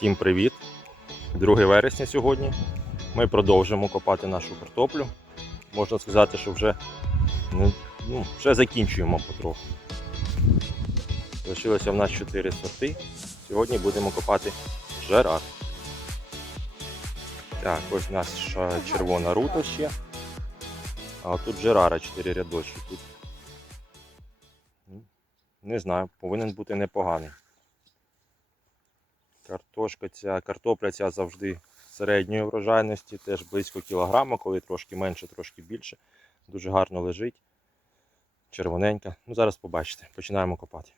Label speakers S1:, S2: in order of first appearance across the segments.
S1: Всім привіт! 2 вересня сьогодні. Ми продовжуємо копати нашу картоплю. Можна сказати, що вже, ну, ну, вже закінчуємо потроху. Лишилося в нас 4 сорти. Сьогодні будемо копати жерар. Так, ось у нас червона рута ще. А тут жерара 4 рядочки. Тут, не знаю, повинен бути непоганий. Картошка ця, картопля ця завжди середньої врожайності, теж близько кілограма, коли трошки менше, трошки більше. Дуже гарно лежить. Червоненька. Ну, зараз побачите. Починаємо копати.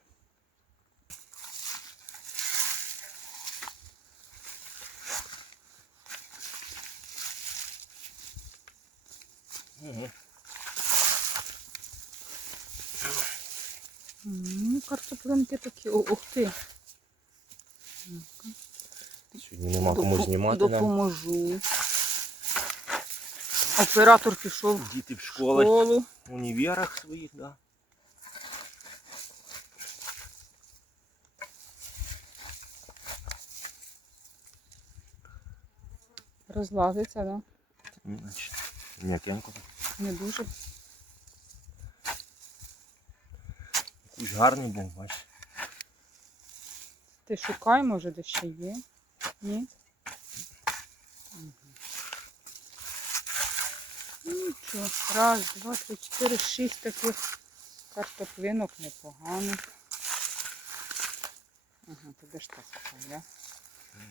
S1: Угу.
S2: Картоплинки такі. О, ух ти.
S1: Сьогодні нема кому
S2: Допо-
S1: знімати нам.
S2: Допоможу. Оператор пішов
S1: Діти в
S2: в школу.
S1: в універах своїх, да.
S2: Розлазиться, да?
S1: Значить, М'якенько.
S2: Не дуже.
S1: Якийсь гарний був, бачиш.
S2: Ти шукай, може, де ще є. Ні? Нічого. Раз, два, три, чотири, шість таких картоплинок непоганих. Ага, туди ж так я?
S1: Ну,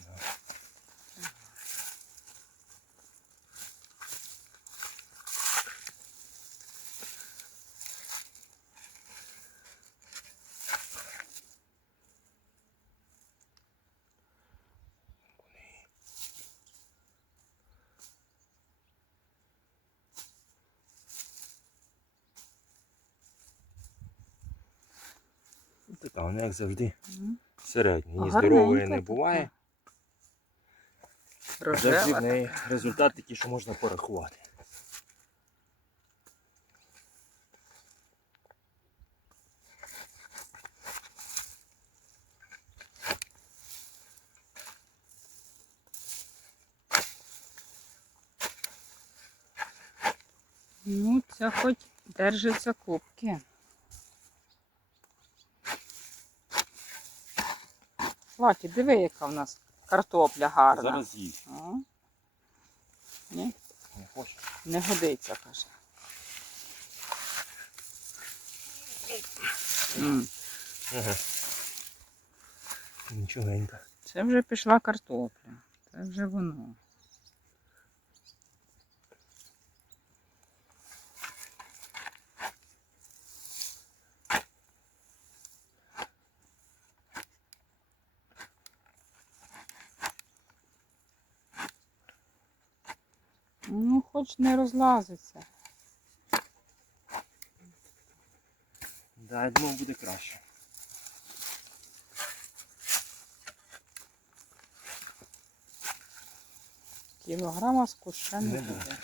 S1: Така, вона як завжди середня. Ні здорової не буває. Завжди в неї результат такий, що можна порахувати.
S2: Ну, це хоч держиться кубки. Лакі, диви, яка в нас картопля гарна.
S1: Зараз їсть.
S2: Ні,
S1: Не хоче.
S2: не годиться, каже. М,
S1: Ага. Нічогенько.
S2: Це вже пішла картопля. Це вже воно. Ну, хоч не розлазиться.
S1: Да, я думав, буде краще.
S2: Кілограма не
S1: Не
S2: буде.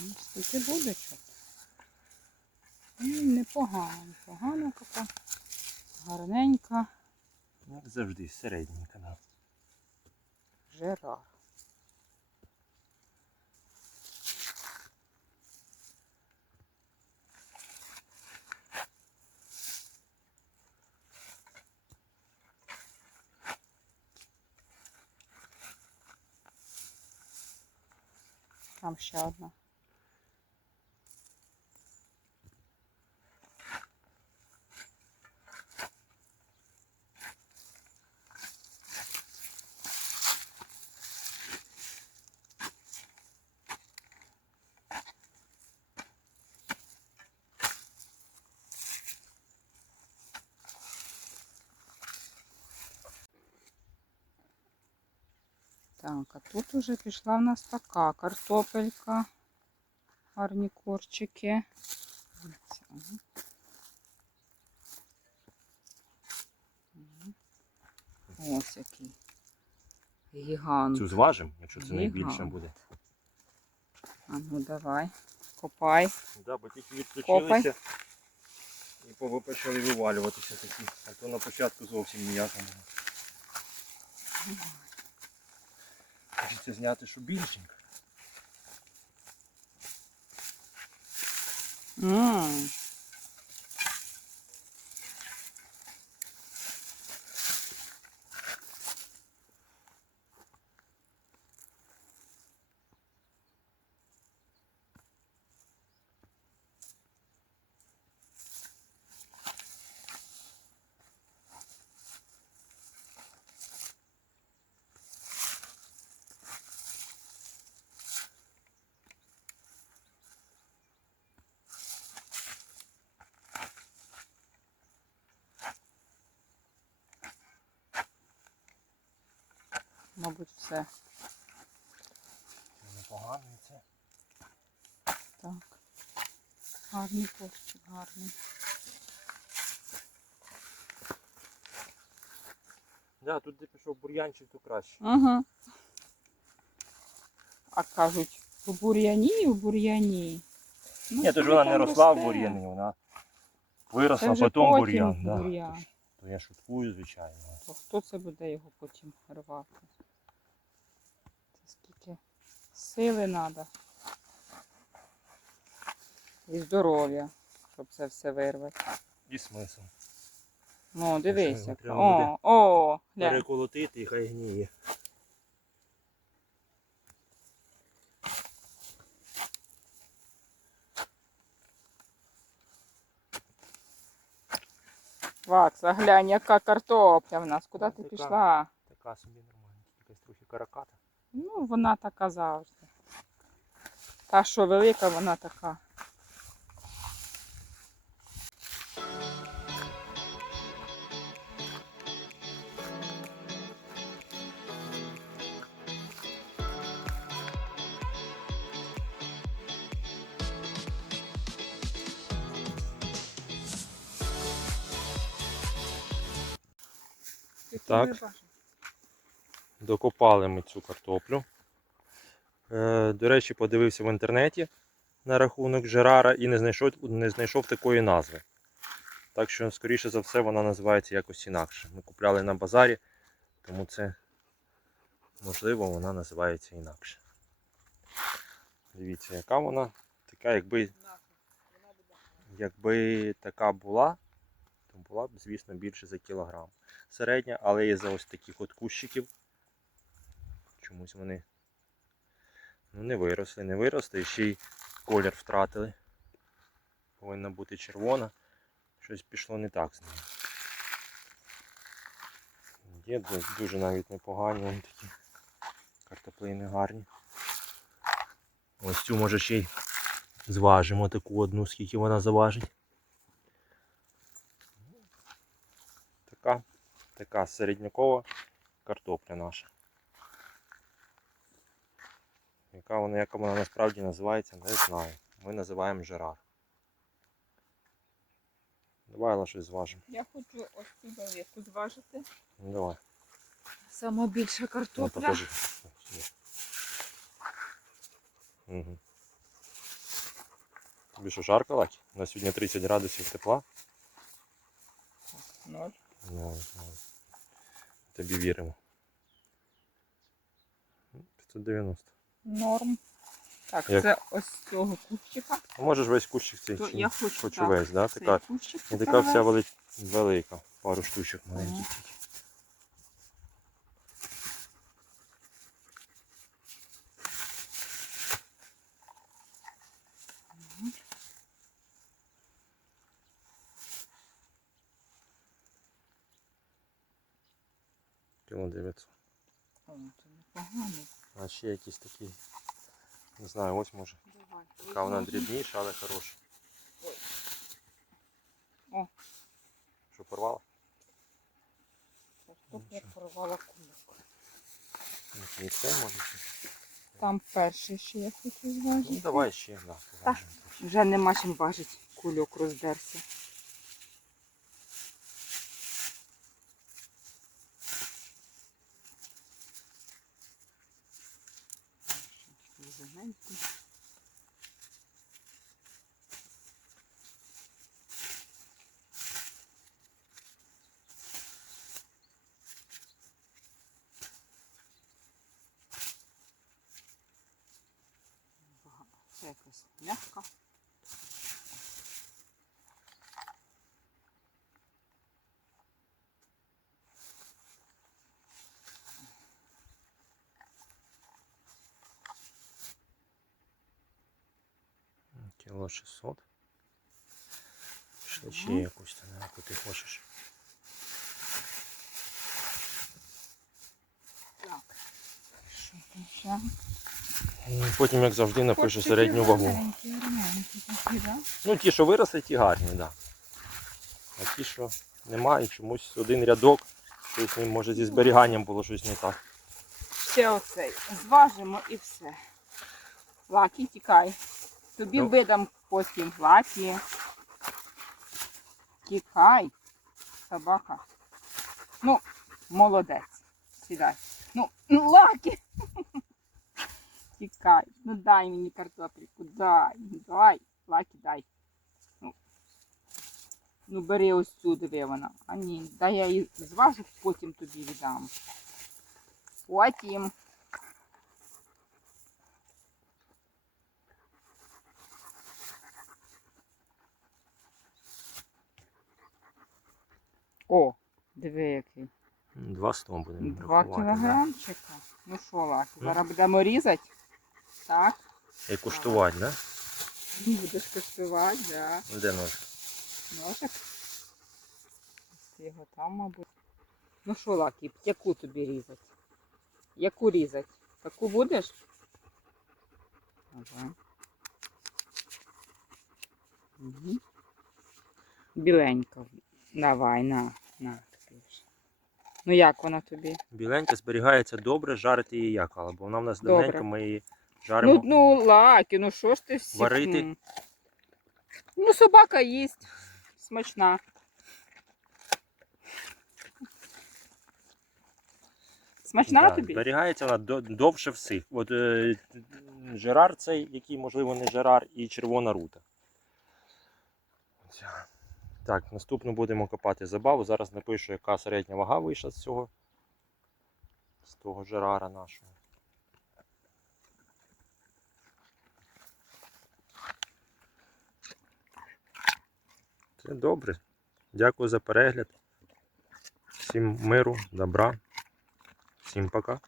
S2: Ну, Скільки буде що? М, Непогано, непогано така. Гарненька
S1: Як завжди, середненька. Да.
S2: жира. Там ще одна. Так, а тут уже пішла в нас така картопелька. Гарні корчики. Ось, який. Гігант.
S1: Цю зважимо, якщо це
S2: Гігант.
S1: найбільше буде.
S2: А ну давай. Копай.
S1: Да, бо тільки відключилися і пови почали вивалюватися такі. А то на початку зовсім ніяк не було. Хочеться зняти, що більше.
S2: М. Мабуть, все.
S1: Непогано це.
S2: Так. Гарний кошчик, гарний.
S1: Да, тут де пішов бур'янчик, то краще.
S2: Ага. А кажуть, у бур'яні, у бур'яні. Ну,
S1: Ні, то ж вона не
S2: там
S1: росла в
S2: росте.
S1: бур'яні, вона
S2: Це
S1: виросла,
S2: вже
S1: потім
S2: потім
S1: бур'ян. Да.
S2: бур'ян.
S1: То ж- То я шуткую, звичайно.
S2: То хто це буде його потім рвати? Сили треба. І здоров'я, щоб це все вирвати.
S1: І смисл.
S2: Ну,
S1: буде
S2: О, о, глянь.
S1: Переколотити і хай гніє.
S2: Вакса, глянь, яка картопля в нас. Куди ти
S1: Така.
S2: пішла?
S1: Така собі нормальна, якась трохи караката.
S2: Ну, вона така завжди. Та, що велика, вона така.
S1: Так. Докопали ми цю картоплю. Е, до речі, подивився в інтернеті на рахунок Жерара і не знайшов, не знайшов такої назви. Так що, скоріше за все, вона називається якось інакше. Ми купляли на базарі, тому це можливо вона називається інакше. Дивіться, яка вона. Така, якби, якби така була, то була б, звісно, більше за кілограм. Середня, але є за ось таких от кущиків. Чомусь вони ну, не виросли, не виросли, ще й колір втратили. Повинна бути червона. Щось пішло не так з нею. Є дуже навіть непогані вони такі картоплини гарні. Ось цю може ще й зважимо таку одну, скільки вона заважить. Така, така середнякова картопля наша. Яка вона, яка вона насправді називається, не знаю. Ми називаємо жерар. Давай щось зважимо.
S2: Я хочу ось цю велику зважити.
S1: Ну, давай.
S2: Сама більша
S1: Ну,
S2: картопля.
S1: покажи. Угу. Тобі що жарко, Лакі? На сьогодні 30 градусів тепла.
S2: Ноль.
S1: Ну, ну, тобі віримо. 590.
S2: Норм. Так,
S1: Як?
S2: це ось цього кущика.
S1: Можеш весь кущик цей
S2: То
S1: чи
S2: я хочу,
S1: хочу
S2: так,
S1: весь, да?
S2: Цей
S1: Така,
S2: кущик
S1: така вся вели... велика. Пару штучок маленьких тільки. Кіло 900.
S2: О, це непогано.
S1: А ще якісь такі. Не знаю, ось може.
S2: Давай.
S1: Така вона дрібніша, але хороша.
S2: Ой. О.
S1: Що порвала?
S2: Порвала кульок.
S1: Не це може.
S2: Там перший ще я хочу
S1: Ну давай ще, да, поважимо.
S2: Вже нема чим важити. Кульок роздерся. Мягко.
S1: Кіло 600. Ще ще якусь там, яку ти хочеш.
S2: Так. Що там ще?
S1: І потім, як завжди, напишу середню вагу. Ну, ті, що виросли, ті гарні, так. Да. А ті, що немає, чомусь один рядок, щось ним, може зі зберіганням було щось не так.
S2: Ще оцей. Зважимо і все. Лакі, тікай. Тобі
S1: Ну.
S2: видам потім лакі. Тікай. Собака. Ну, молодець. Сідай. Ну, ну лакі. Тікай. Ну дай мені картопельку. Дай. Дай. Лакі, дай. Ну, ну бери ось цю, диви вона. А ні, дай я її зважу, потім тобі віддам. Потім. О, диви який.
S1: Два стом будемо
S2: Два кілограмчика. Ну що, Лаки,
S1: Ну.
S2: зараз будемо різати. Так.
S1: І куштувати, да?
S2: Будеш коштувати, да.
S1: Де нож?
S2: Ножик. Його там, мабуть. Ну що, Лакі, яку тобі різати? Яку різати? Таку будеш? Ага. Угу. Біленька. Давай, на, на. Ну як вона тобі?
S1: Біленька зберігається добре, жарити її як, але бо вона в нас давненько, ми її жаримо.
S2: Ну, ну, Лакі, ну що ж ти всі...
S1: Варити?
S2: Ну, собака їсть. Смачна. Смачна
S1: Да,
S2: тобі?
S1: Зберігається вона довше всіх. От е, жерар цей, який, можливо, не жерар, і червона рута. Так, наступно будемо копати забаву. Зараз напишу, яка середня вага вийшла з цього. З того жерара нашого. Це добре. Дякую за перегляд. Всім миру, добра. Всім пока.